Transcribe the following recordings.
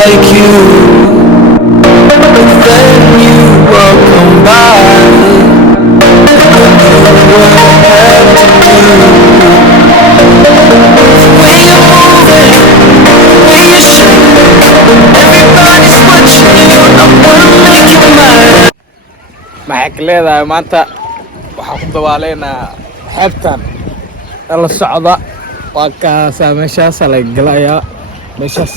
like you, then you walk on by. What happened to you? The way you're moving, the way you shake, everybody's watching you. I wanna make you mine. maxay ka leedahay maanta waxaan ku dabaaleynaa xeebtan la socda waa kaasaa meeshaas alay galayaa meeshaas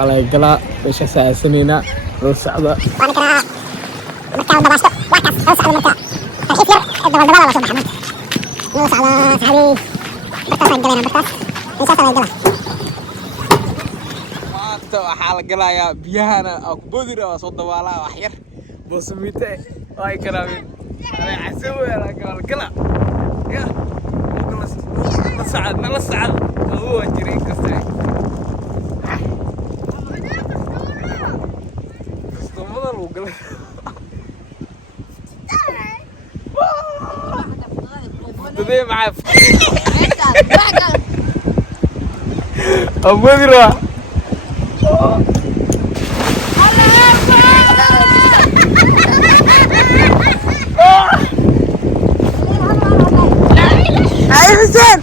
alay galaa meeshaas aasanaynaa la socda markaa dabaashto waa kaas soo socda marka tarxiif yar dabaldabala la soo baxa marka noo socda saxabi bartaas ay galayna bartaas meeshaas ay galaa maanta waxaa la galayaa biyahana aa ku boodira waa soo dabaalaa wax yar boosamiite ay karaabeen ay casawe la gala ya nala sacad oo jiray kasta kastamada lagu galay dadee macaf abudira ay Hussein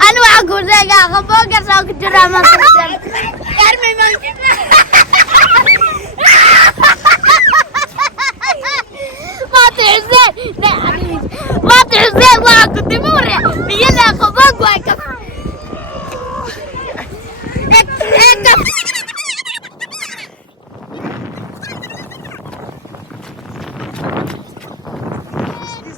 أنا وأقول لك أخبوك أسوق الدراما كرمي من ما تحزن ما تحزن وأقول دموري بيلا أخبوك وأكف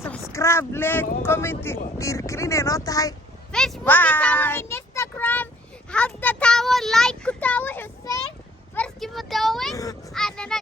subscribe like comment dhiirgelinay noo tahay فيسبوك تاوي انستغرام حتى تاوي لايك تاوي حسين فرس كيف تاوي أنا